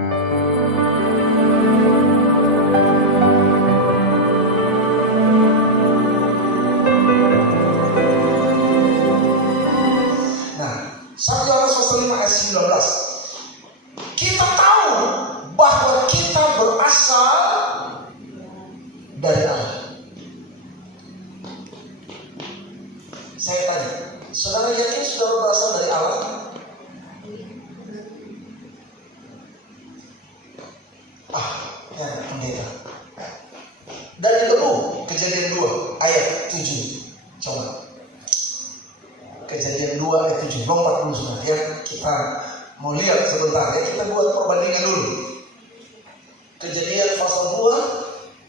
Nah, 1 Yohanes pasal 5 ayat 19. Kita tahu bahwa kita berasal dari Allah. Saya tanya, saudara yakin saudara berasal dari Allah? Ya, pendeta. Dari debu, Kejadian 2 ayat 7. Coba. Kejadian 2 ayat 7, belum 40 sudah ya. Kita mau lihat sebentar ya, kita buat perbandingan dulu. Kejadian pasal 2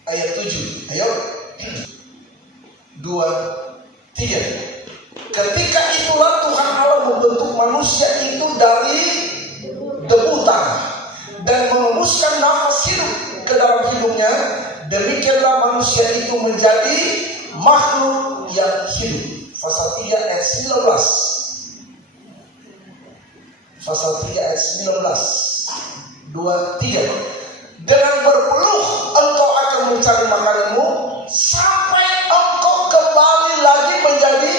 ayat 7. Ayo. 2, 3. Ketika itulah Tuhan Allah membentuk manusia itu dari debu tanah dan mengembuskan nafas hidup ke dalam hidupnya. Demikianlah manusia itu menjadi makhluk yang hidup. Pasal 3 ayat 19. Pasal 3 ayat 19. 2, 3. Dengan berpeluh engkau akan mencari makananmu sampai engkau kembali lagi menjadi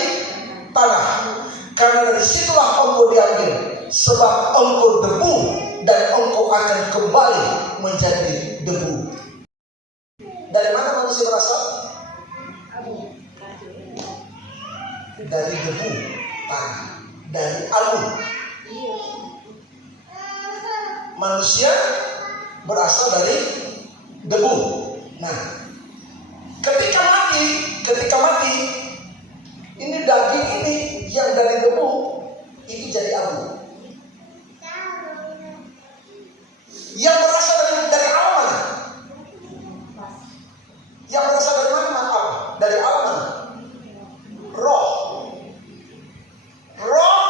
tanah. Karena dari situlah engkau diambil, sebab engkau debu dan engkau akan kembali menjadi debu. Dari mana manusia berasal? Dari debu tanah, dari abu. Manusia berasal dari debu. Nah, ketika mati, ini daging ini yang dari debu itu jadi abu. Yang berasal dari alam mana? Yang berasal dari mana? Apa? Dari alam mana? Roh. Roh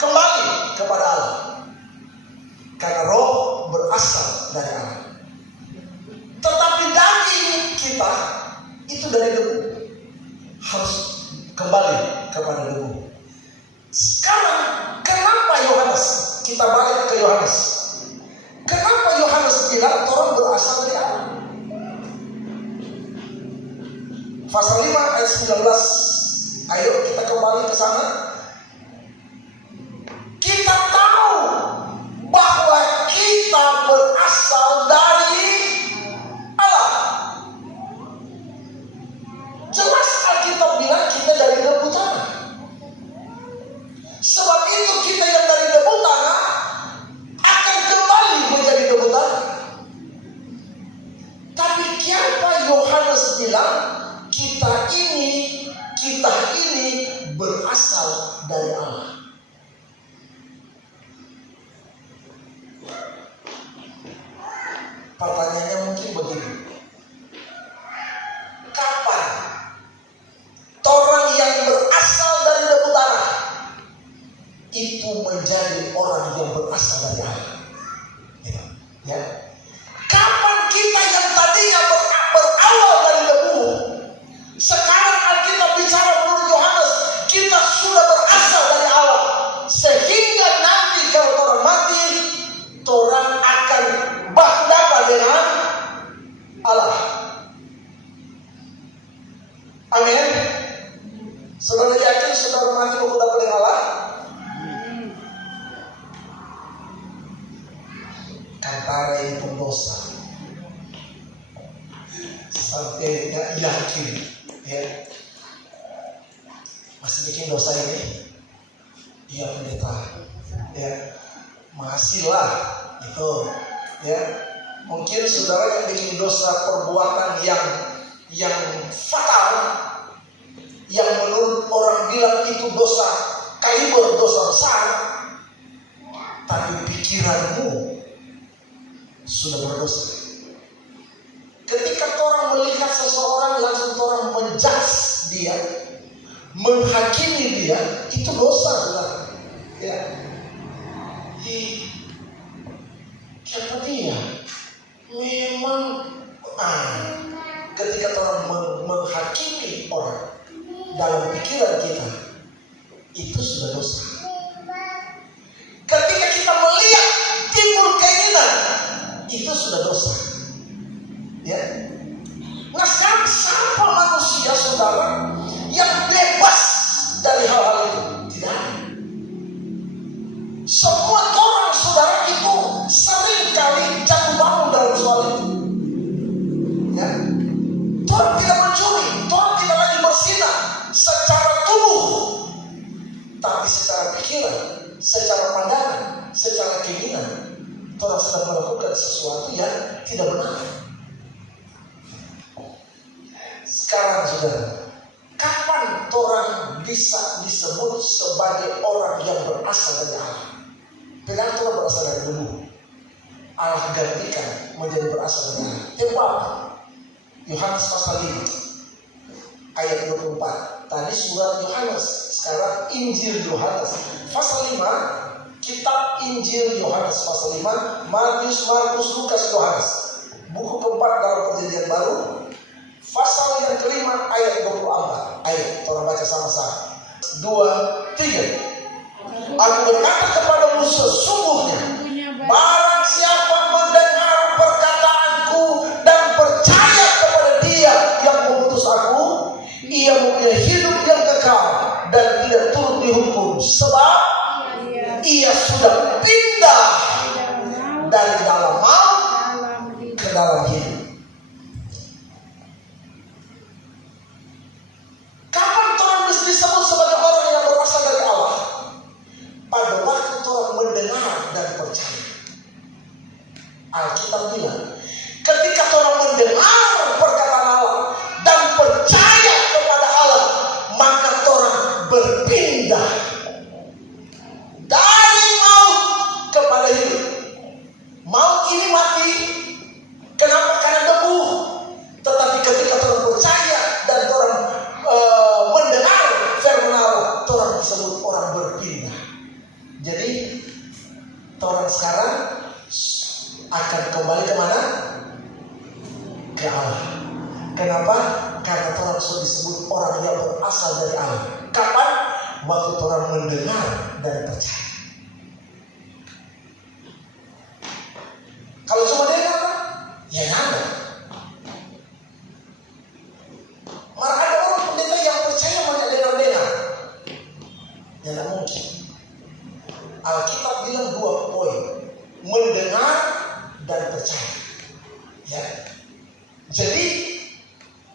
kembali kepada Allah. Karena roh berasal dari Allah. Tetapi daging kita itu dari debu. Harus kembali kepada debu. Sekarang kenapa Yohanes? Kita balik ke Yohanes. Kenapa Yohanes bilang orang berasal dari Allah? Pasal 5 ayat 19. Ayo kita kembali ke sana. Kita tahu bahwa kita berasal dari Allah. Jelas Alkitab bilang kita dari debu tanah. Sebab itu kita yang dari debu tanah akan kembali menjadi debu tanah. Tapi kenapa Yohanes bilang kita ini berasal dari Allah? Pertanyaannya mungkin begini. Kapan orang yang berasal dari debu tanah itu menjadi orang yang berasal dari Allah? Ya. Kapan kita yang tadinya berawal dari debu, sekarang Alkitab bicara menurut Yohanes, kita sudah berasal dari Allah. Sehingga nanti kalau orang mati, orang akan berhadapan dengan Allah. Amin. Saudara yakin saudara mati mau berhadapan dengan Allah? Kantara ini pendosa. Sampai tidak yakin, ya, masih bikin dosa ini. Iya pendeta, ya, masih lah itu, ya. Mungkin saudara yang bikin dosa perbuatan yang fatal, yang menurut orang bilang itu dosa kaliber, dosa besar, tapi pikiranmu sudah berdosa. Ketika orang melihat seseorang langsung orang menjudge dia, menghakimi dia, itu dosa, saudara. Ya. Siapa dia? Memang ketika orang menghakimi orang dalam pikiran kita, itu sudah dosa. Ketika kita melihat timbul keinginan kemungkinan orang sedang melakukan sesuatu yang tidak benar. Sekarang saudara, kapan orang bisa disebut sebagai orang yang berasal dari Allah? Padahal orang berasal dari debu. Allah gantikan menjadi berasal dari Allah. Tempat Yohanes pasal 5 ayat 24. Tadi surat Yohanes, sekarang Injil Yohanes. Pasal 5, kitab Injil Yohanes pasal 5, Matius, Markus, Lukas, Yohanes. Buku keempat dalam Perjanjian Baru. Pasal yang kelima ayat 24. Ayo, orang baca sama-sama. 2, 3. Aku berkata kepadamu sesungguhnya, barang siapa mendengar perkataanku dan percaya kepada Dia yang mengutus aku, ia mempunyai hidup yang kekal dan tidak turut dihukum, sebab ia sudah pindah dari dalam maut ke dalam hidup. Kapan Tuhan disebut sebagai orang yang berasal dari Allah? Pada waktu Tuhan mendengar dan percaya. Alkitab bilang, ketika Tuhan mendengar perkataan Allah dan percaya kepada Allah, maka Tuhan berpindah dari maut kepada hidup. Maut ini mati. Kenapa? Karena debu. Tetapi ketika Tuhan percaya dan Tuhan mendengar firman Allah, Tuhan disebut orang berpindah. Jadi Tuhan sekarang akan kembali kemana? Ke Allah. Kenapa? Karena Tuhan sudah disebut orang yang berasal dari Allah. Kapan? Waktu Tuhan mendengar dan percaya. Kalau cuma dengar, ya nada. Malah ada orang pendeta yang percaya hanya dengar-dengar. Ya tidak mungkin. Alkitab bilang 2 poin, mendengar dan percaya. Ya. Jadi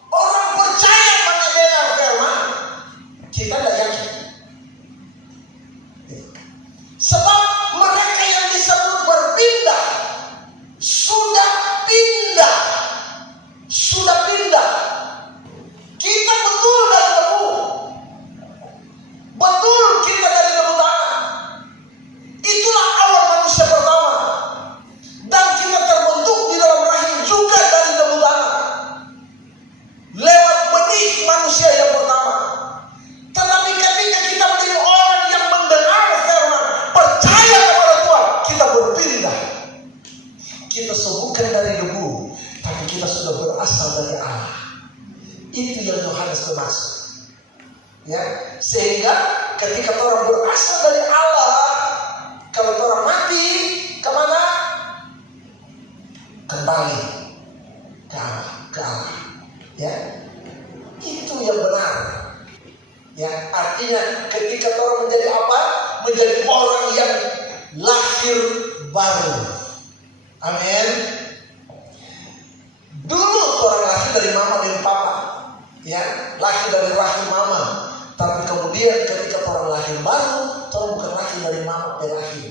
orang percaya mendengar firman, kita tidak yakin. Sebab mereka yang disebut berpindah sudah pindah. Kita betul dari debu. Betul kita dari debu tanah. Itulah awal manusia pertama. Dan kita terbentuk di dalam rahim juga dari debu tanah. Lewat benih manusia yang pertama. Tetapi ketika kita menjadi orang yang mendengar firman, percaya kepada Tuhan, kita berpindah. Kita sembuhkan dari debu, tapi kita sudah berasal dari Allah. Itu yang Yohanes bermaksud. Ya, sehingga ketika orang berasal dari Allah, kalau orang mati, kemana? Kembali ke Allah. Ya, itu yang benar. Ya, artinya ketika orang menjadi apa? Menjadi orang yang lahir baru. Amin. Dulu orang lahir dari mama dan papa, ya, lahir dari rahim mama. Tapi kemudian ketika orang lahir baru, orang bukan lahir dari mama dan rahim,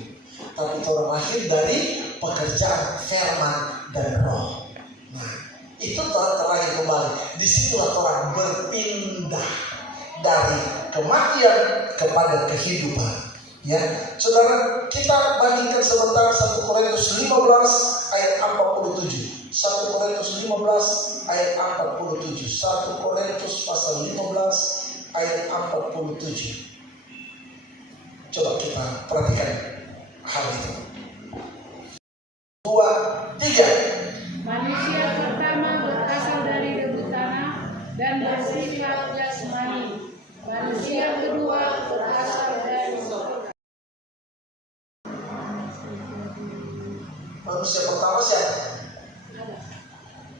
tapi orang lahir dari pekerjaan firman dan roh. Nah, itu orang terlahir kembali. Disitulah orang berpindah dari kematian kepada kehidupan. Ya, saudara, kita bandingkan sebentar 1 Korintus 15 ayat 47. 1 Korintus 15 ayat 47. 1 Korintus pasal 15 ayat 47. Coba kita perhatikan hal itu. 2, 3. Manusia pertama berasal dari debu tanah dan bersifat jasmani. Manusia kedua berasal dari surga. Manusia pertama siapa?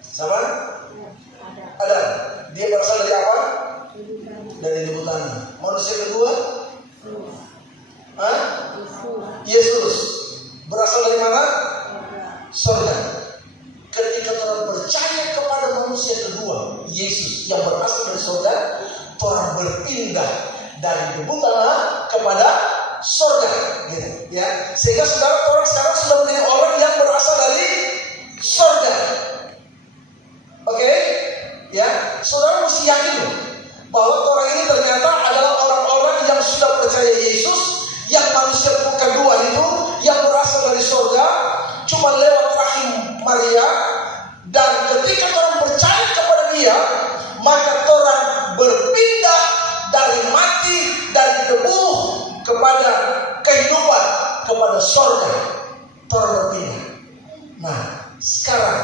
Siapa? Adam. Dia berasal dari apa? Dari debu tanah. Manusia kedua? Yesus. Berasal dari mana? Surga. Ketika Tuhan percaya kepada manusia kedua, Yesus yang berasal dari surga, Tuhan berpindah dari debu tanah kepada sorga, gitu, ya. Sehingga saudara orang sekarang sudah menjadi orang yang berasal dari sorga. Oke, ya, saudara mesti yakin loh, bahwa orang ini ternyata adalah orang-orang yang sudah percaya Yesus, yang manusia kedua itu, yang berasal dari sorga, cuma lewat rahim Maria. Dan ketika orang percaya kepada dia, maka orang berpindah dari mati, dari debu kepada kehidupan, kepada sorga. Orang berpindah. Nah, sekarang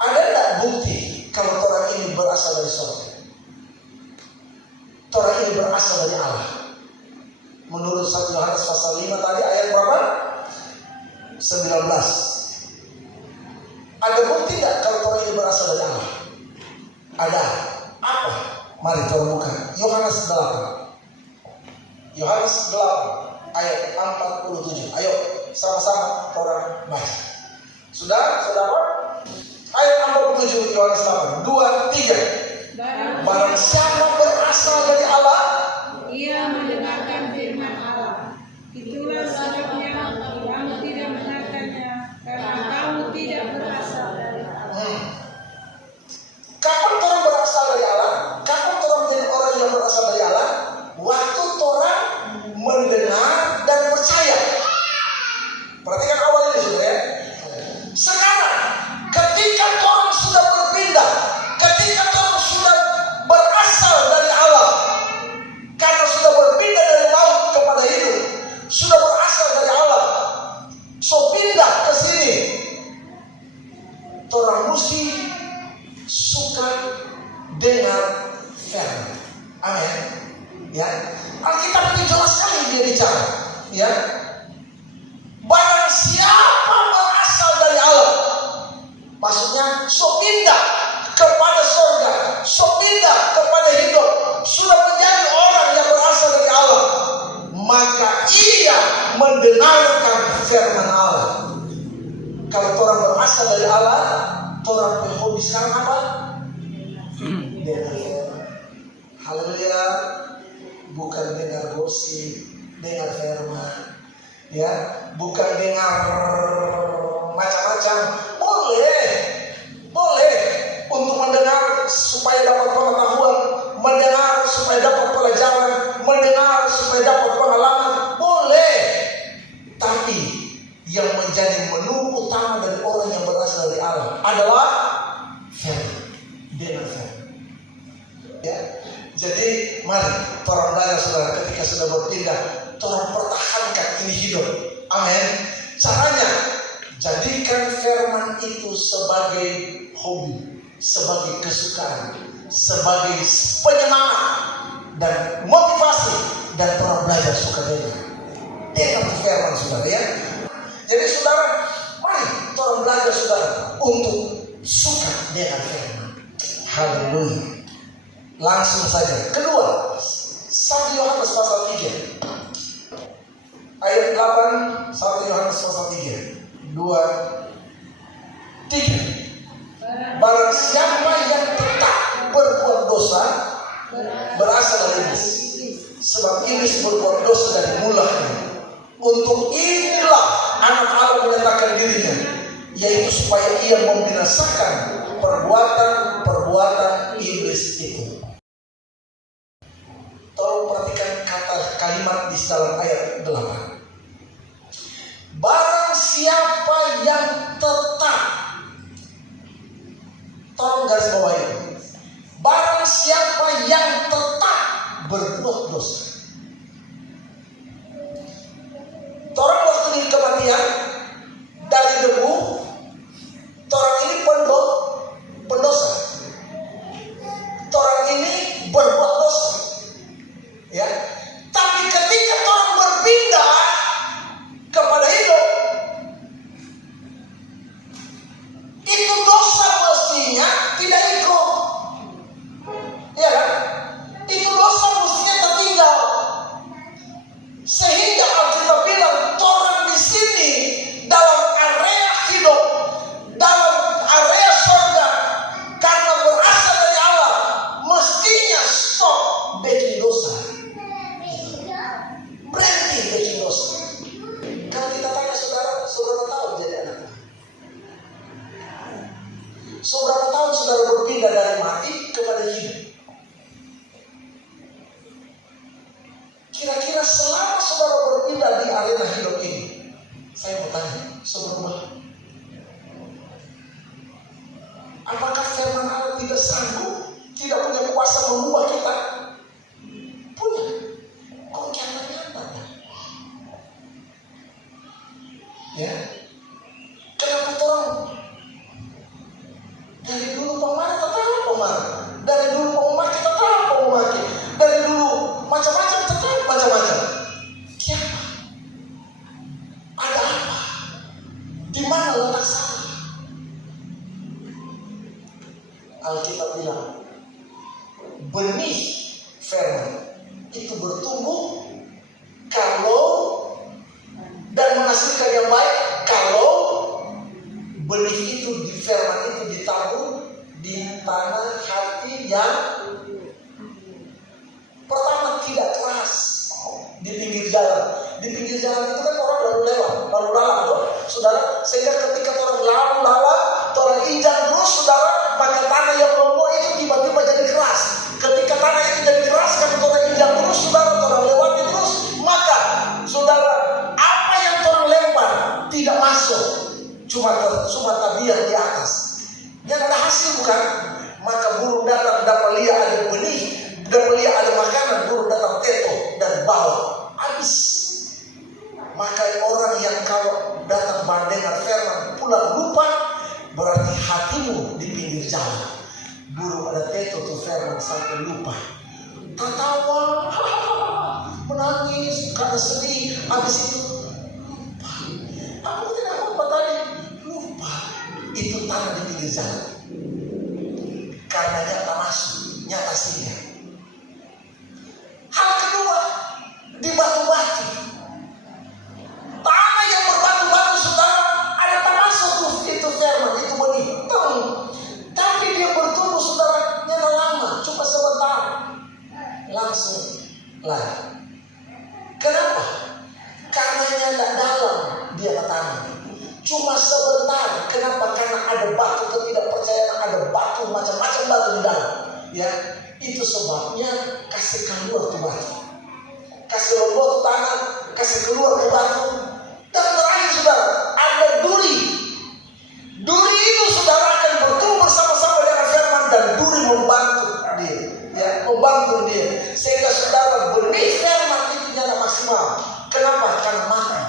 ada tidak bukti kalau orang ini berasal dari sorga? Orang ini berasal dari Allah. Menurut 1 Yohanes pasal 5 tadi ayat berapa? 19. Ada bukti tidak kalau orang ini berasal dari Allah? Ada. Apa? Mari kita buka Yohanes 8. Yohanes 8 ayat 47. Ayo sama-sama orang baca. Sudah? Saudara? Ayat 47 Yohanes 8. 2, 3. Barang siapa berasal dari Allah, ia mendengarkan firman Allah. Itulah sebabnya kamu tidak mendengarkannya, karena kamu tidak berasal dari Allah. Kapan orang berasal dari Allah? Kapan orang menjadi orang yang berasal dari Allah? Waktu orang mendengar dan percaya. Perhatikan awal ini, saudara, ya. Sekarang, ketika orang sudah berpindah, ketika orang sudah berasal dari Allah, karena sudah berpindah dari maut kepada hidup, sudah berasal dari Allah, so pindah ke sini, orang mesti suka dengar firman. Amin. Ya, Alkitab itu jelas sekali dia bicara. Ya, barang siapa berasal dari Allah, maksudnya so pindah kepada surga, so pindah kepada hidup, sudah menjadi orang yang berasal dari Allah, maka ia mendengarkan firman Allah. Kalau orang berasal dari Allah, orang berhobi sekarang apa? Dengar firman. Haleluya. Bukan dengar gosip, dengar firman. Ya, bukan dengar macam-macam. Boleh untuk mendengar supaya dapat pengetahuan, mendengar supaya dapat pelajaran, mendengar supaya dapat pengalaman, boleh. Tapi yang menjadi menu utama dari orang yang berasal dari Allah adalah firman, dengar firman. Ya, jadi mari orang belajar, saudara, ketika sudah berpindah, orang pertahankan ini hidup. Amin. Caranya, jadikan firman itu sebagai hobi, sebagai kesukaan, sebagai penyemangat dan motivasi, dan orang belajar suka dengar firman, saudara, ya. Jadi saudara, mari orang belajar, saudara, untuk suka dengar firman. Haleluya. Langsung saja. Kedua, 1 Yohanes pasal 3 ayat 8. 1 Yohanes pasal 3 2, 3. Barang siapa yang tetap berbuat dosa, berasal dari iblis, sebab iblis berbuat dosa dari mulanya. Untuk inilah anak Allah menyatakan dirinya, yaitu supaya ia membinasakan perbuatan iblis itu. Tolong perhatikan kalimat di dalam ayat 8. Barang siapa yang tetap, tolong garis bawahi, barang siapa yang tetap berbuat dosa. Orang waktu di kematian dari debu, orang ini pendosa. Orang ini berbuat dosa. Ya. Tapi ketika orang berpindah sanggup, tidak punya kuasa mengubah kita? Punya. Kok nyata-nyata? Ya. Kenapa orang dari dulu pemarah tetap pemarah, dari dulu pemaki tetap pemaki, dari dulu macam-macam tetap macam-macam. Siapa? Ada apa? Di mana letak salah? Alkitab bilang benih firman itu bertumbuh kalau dan menghasilkan yang baik kalau benih itu di firman itu ditabur di tanah hati yang pertama tidak keras, di pinggir jalan. Di pinggir jalan itu kan orang lalu lewat, lalu lalang, saudara. Sehingga ketika orang lalu lalang, orang injak terus, saudara, maka tanah yang lembut itu tiba-tiba jadi keras. Ketika tanah itu jadi keras, kan orang injak terus, saudara, orang lewati terus, maka saudara, apa yang orang lempar tidak masuk, cuma tabiat di atas. Yang ada hasil bukan? Maka burung datang dapat lihat ada benih, dapat lihat ada makanan, burung datang teto dan bawa. Habis. Maka orang yang kalau datang bandengan firman pulang lupa, berarti hatimu di pinggir jalan. Burung ada teto tuh firman sampai lupa. Tertawa, menangis karena sedih. Habis itu lupa. Aku tidak apa tadi, lupa. Itu tanah di pinggir jalan. Karena nyata masuk, nyata singgah. Hal kedua, di batu-batu. Tanah yang berbatu-batu, saudara, ada termasuk itu firman, itu benih. Tapi dia bertumbuh, saudara, nyata lama, cuma sebentar. Langsung lari. Kenapa? Karena nyata dalam dia ke tanah. Cuma sebentar. Kenapa? Karena ada batu ketidakpercayaan, ada batu, macam-macam batu di dalam. Ya, itu sebabnya kasih keluar tuh batu. Kasih lembut tanah, kasih keluar ke batu. Dan terakhir, saudara, ada duri. Duri itu, saudara, akan bertumbuh bersama-sama dengan firman dan duri membantu dia. Ya, membantu dia. Sehingga saudara benih firman itu nyata maksimal. Kenapa? Karena mati.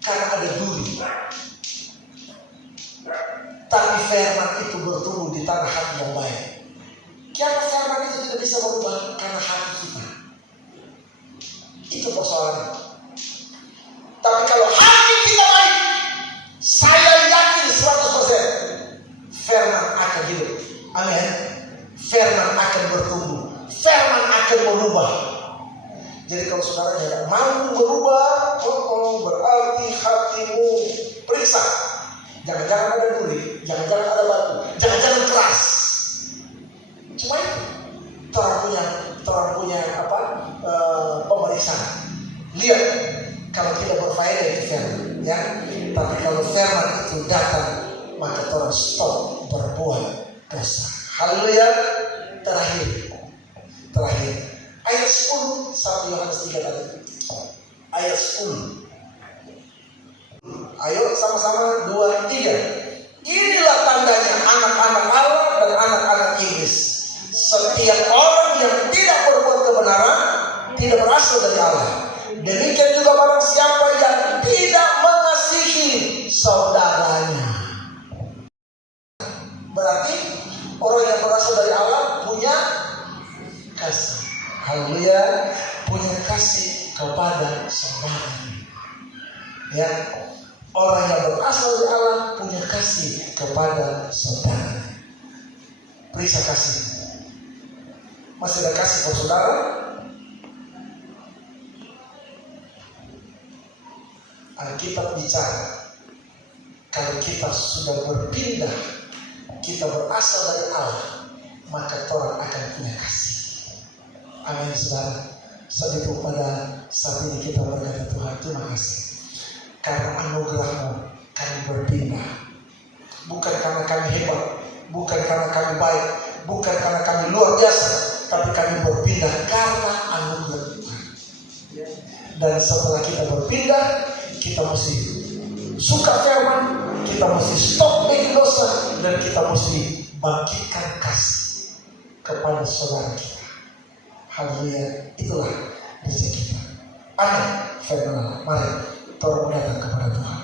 Karena ada duri. Tapi firman itu bertumbuh di tanah hati yang baik. Kenapa firman itu tidak bisa berubah? Karena hati kita. Itu persoalannya. Tapi kalau hati kita baik, saya yakin 100% firman akan hidup. Amin. Firman akan bertumbuh. Firman akan berubah. Jadi kalau saudara tidak mampu berubah, berarti hatimu periksa. Jangan-jangan ada duri, jangan-jangan ada batu, jangan-jangan keras. Cuma itu. Orang punya pemeriksaan. Lihat kalau tidak berfaedah itu firman, ya. Tapi kalau firman itu datang, maka orang stop berbuat dosa. Haleluya. Terakhir. Ayat 10 1 Yohanes 3 tadi. Ayat 10. Ayo sama-sama 2, 3. Inilah tandanya anak-anak Allah dan anak-anak iblis. Setiap orang yang tidak berbuat kebenaran tidak berasal dari Allah. Demikian juga barang siapa yang tidak mengasihi saudaranya. Berarti orang yang berasal dari Allah punya kasih. Haleluya, punya kasih kepada saudaranya. Ya, orang yang berasal dari Allah punya kasih kepada saudaranya. Periksa kasih. Masih ada kasih buat saudara? Alkitab bicara, kalau kita sudah berpindah, kita berasal dari Allah, maka orang akan punya kasih. Amin, saudara. Sebab itu pada saat ini kita berkata, Tuhan, terima kasih karena anugerah-Mu kami berpindah. Bukan karena kami hebat, bukan karena kami baik, bukan karena kami luar biasa, tapi kami berpindah karena anugerah Tuhan. Dan setelah kita berpindah, kita mesti suka firman, kita mesti stop bikin dosa, dan kita mesti bangkitkan kasih. kepada saudara kita. Haleluya, itulah rezeki kita. Amin. Firman Allah. Mari, tolong datang kepada Tuhan.